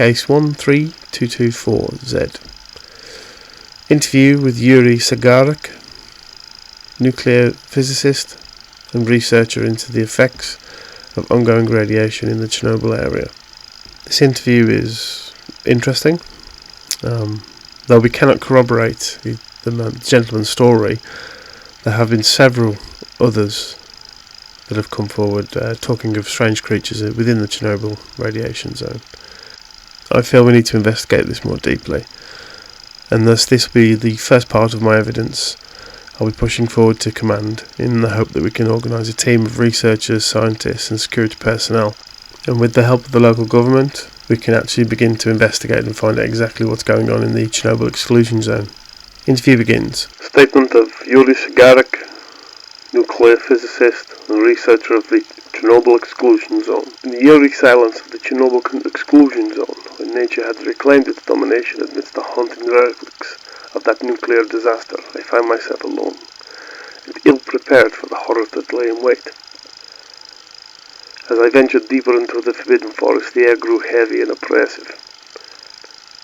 case 13224Z. Interview with Yuri Sagarik, nuclear physicist and researcher into the effects of ongoing radiation in the Chernobyl area. This interview is interesting. Though we cannot corroborate the gentleman's story, there have been several others that have come forward talking of strange creatures within the Chernobyl radiation zone. I feel we need to investigate this more deeply, and thus this will be the first part of my evidence. I'll be pushing forward to command in the hope that we can organise a team of researchers, scientists and security personnel, and with the help of the local government we can actually begin to investigate and find out exactly what's going on in the Chernobyl exclusion zone. Interview begins. Statement of Yuri Sagarik, nuclear physicist and researcher of the Chernobyl exclusion zone. In the eerie silence of the Chernobyl exclusion zone, when nature had reclaimed its domination amidst the haunting relics of that nuclear disaster, I found myself alone, and ill-prepared for the horrors that lay in wait. As I ventured deeper into the forbidden forest, the air grew heavy and oppressive.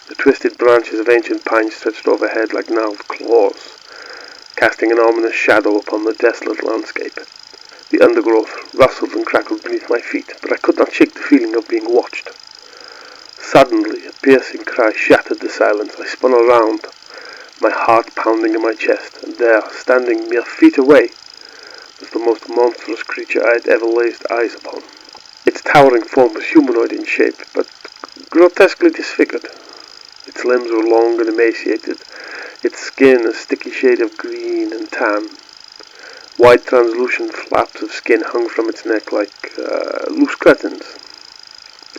The twisted branches of ancient pines stretched overhead like gnarled claws, casting an ominous shadow upon the desolate landscape. The undergrowth rustled and crackled beneath my feet, but I could not shake the feeling of being watched. Suddenly, a piercing cry shattered the silence. I spun around, my heart pounding in my chest, and there, standing mere feet away, was the most monstrous creature I had ever laid eyes upon. Its towering form was humanoid in shape, but grotesquely disfigured. Its limbs were long and emaciated, its skin a sticky shade of green and tan. Wide translucent flaps of skin hung from its neck like loose curtains,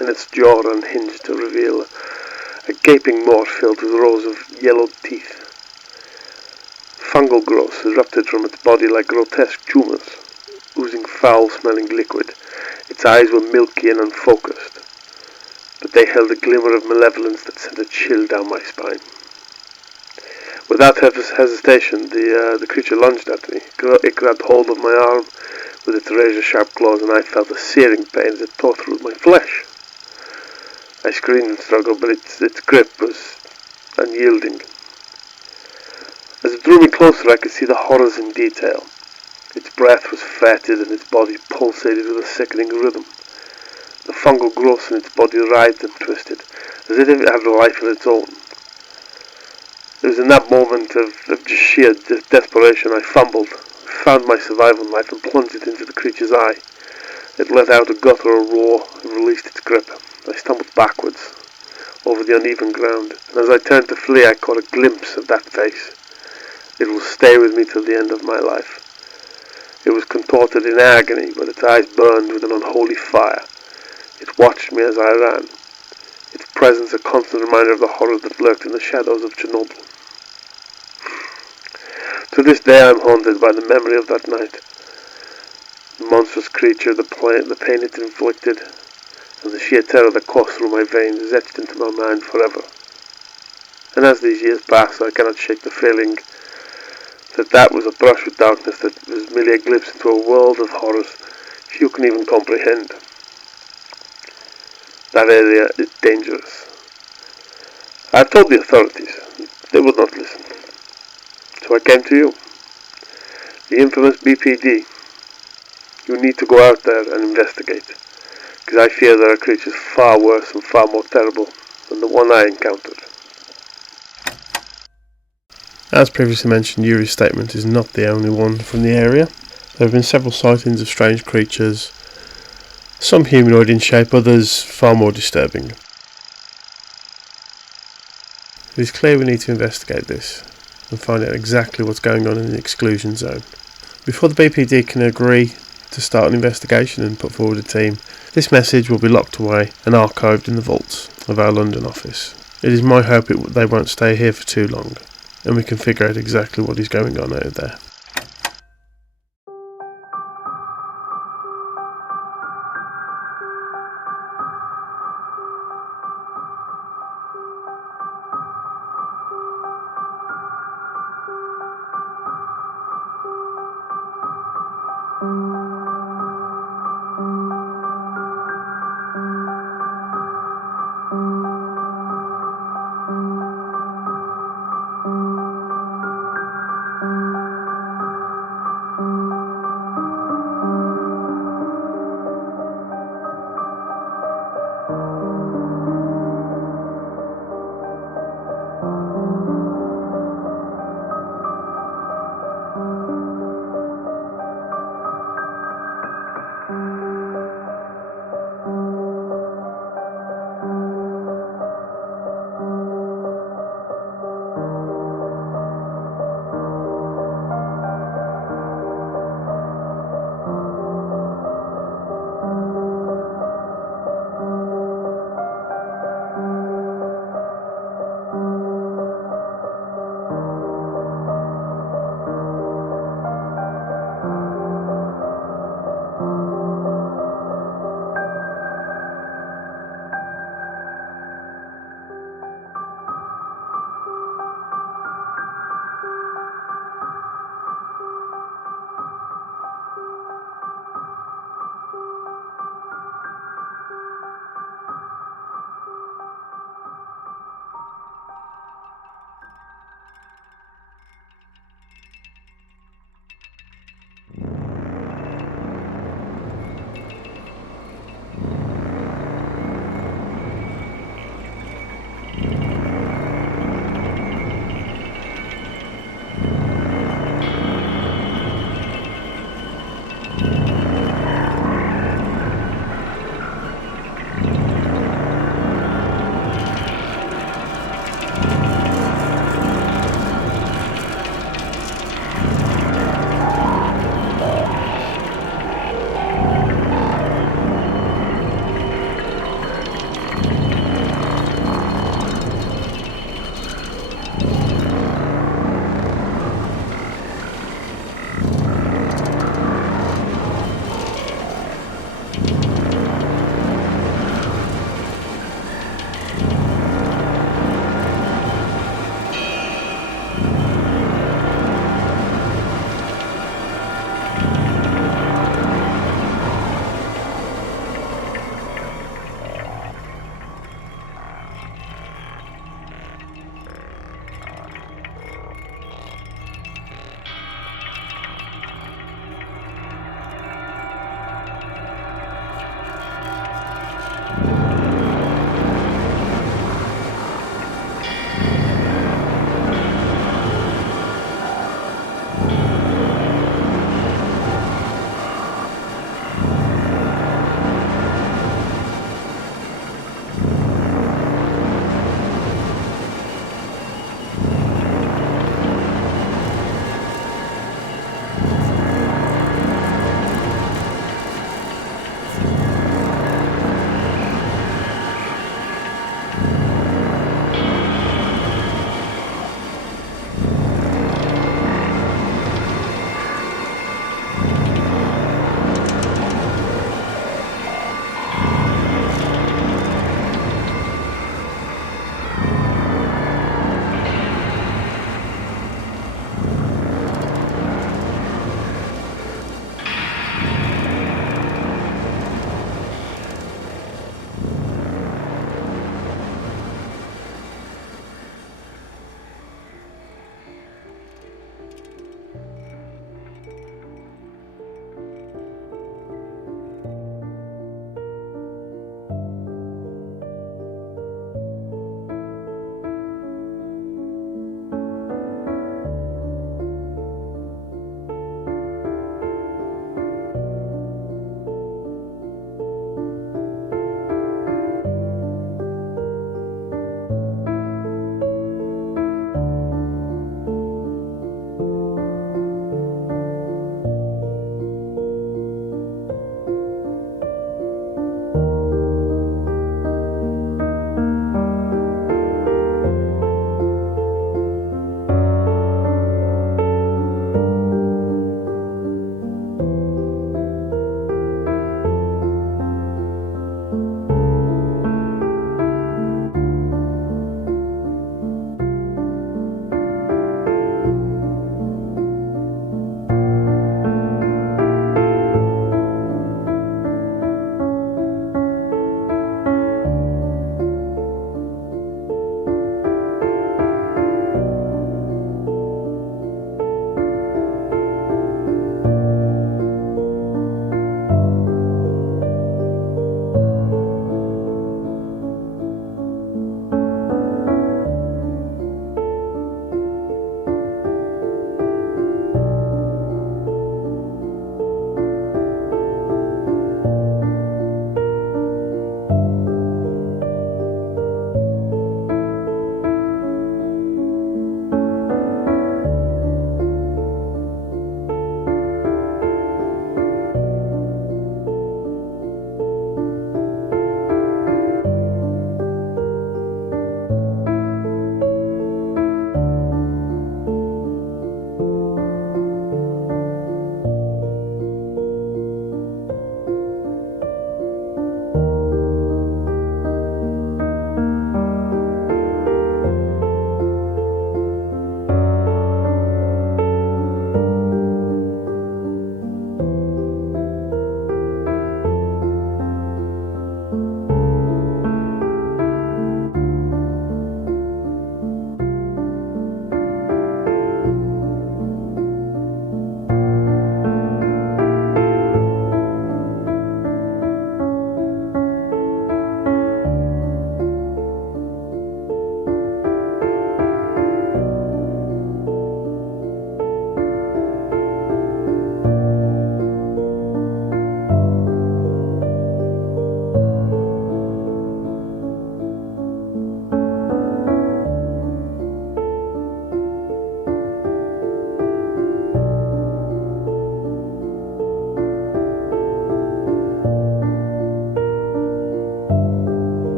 and its jaw unhinged to reveal a gaping maw filled with rows of yellowed teeth. Fungal growths erupted from its body like grotesque tumours, oozing foul-smelling liquid. Its eyes were milky and unfocused, but they held a glimmer of malevolence that sent a chill down my spine. Without hesitation, the creature lunged at me. It grabbed hold of my arm with its razor-sharp claws, and I felt a searing pain as it tore through my flesh. I screamed and struggled, but its grip was unyielding. As it drew me closer, I could see the horrors in detail. Its breath was fetid, and its body pulsated with a sickening rhythm. The fungal growths in its body writhed and twisted, as if it had a life of its own. It was in that moment of just sheer desperation I fumbled, found my survival knife and plunged it into the creature's eye. It let out a guttural roar and released its grip. I stumbled backwards over the uneven ground, and as I turned to flee I caught a glimpse of that face. It will stay with me till the end of my life. It was contorted in agony, but its eyes burned with an unholy fire. It watched me as I ran, its presence a constant reminder of the horrors that lurked in the shadows of Chernobyl. To this day I am haunted by the memory of that night. The monstrous creature, the pain it inflicted, and the sheer terror that coursed through my veins is etched into my mind forever. And as these years pass, I cannot shake the feeling that was a brush with darkness, that was merely a glimpse into a world of horrors few can even comprehend. That area is dangerous. I have told the authorities. They would not listen. So I came to you, the infamous BPD. You need to go out there and investigate, because I fear there are creatures far worse and far more terrible than the one I encountered. As previously mentioned, Yuri's statement is not the only one from the area. There have been several sightings of strange creatures, some humanoid in shape, others far more disturbing. It is clear we need to investigate this and find out exactly what's going on in the exclusion zone. Before the BPD can agree to start an investigation and put forward a team, this message will be locked away and archived in the vaults of our London office. It is my hope they won't stay here for too long, and we can figure out exactly what is going on out there.